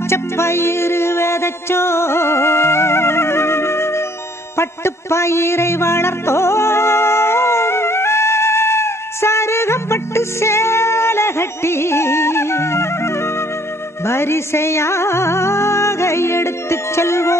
பச்சை பயிறு விதைச்சோ, பட்டு பயிரை வளர்த்தோ, சருகப்பட்டு சேலை கட்டி வரிசையாக எடுத்து செல்வோம்.